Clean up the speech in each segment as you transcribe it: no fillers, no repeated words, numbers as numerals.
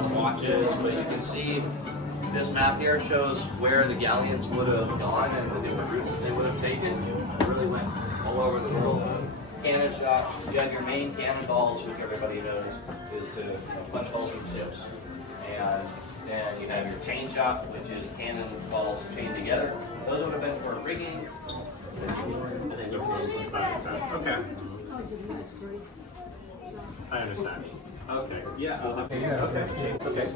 on watches, but you can see this map here shows where the galleons would have gone and the different routes that they would have taken. It really went all over the world. Cannon shop, you have your main cannonballs, which everybody knows is to punch holes in ships. And then you have your chain shop, which is cannonballs chained together. Those would have been for rigging. Okay. I understand. Okay. Yeah. Okay. Okay.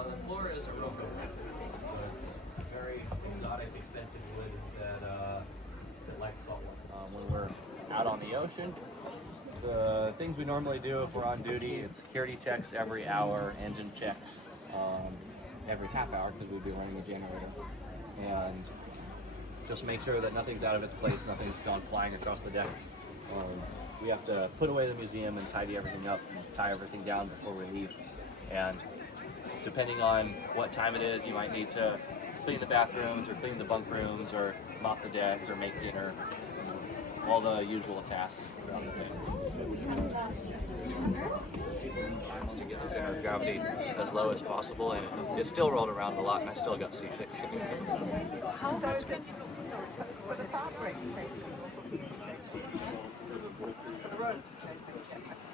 The floor is a roco wood, so it's very exotic, expensive wood that likes salt water. When we're out on the ocean, the things we normally do if we're on duty, it's security checks every hour, engine checks every half hour because we'd be running a generator, and just make sure that nothing's out of its place, nothing's gone flying across the deck. We have to put away the museum and tidy everything up and tie everything down before we leave. And depending on what time it is, you might need to clean the bathrooms or clean the bunk rooms or mop the deck or make dinner, all the usual tasks throughout the day. To get the center of gravity as low as possible, and it still rolled around a lot and I still got seasick. So how much can you do for the fabric for the ropes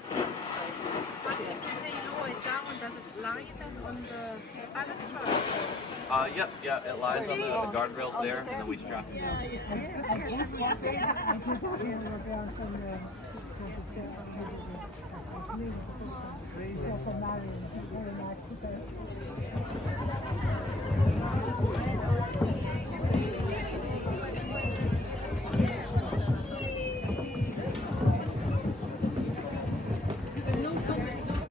But if you say lower it down, does it lie then on the balustrade? Yep, it lies on the guardrails there, and then we strap it down.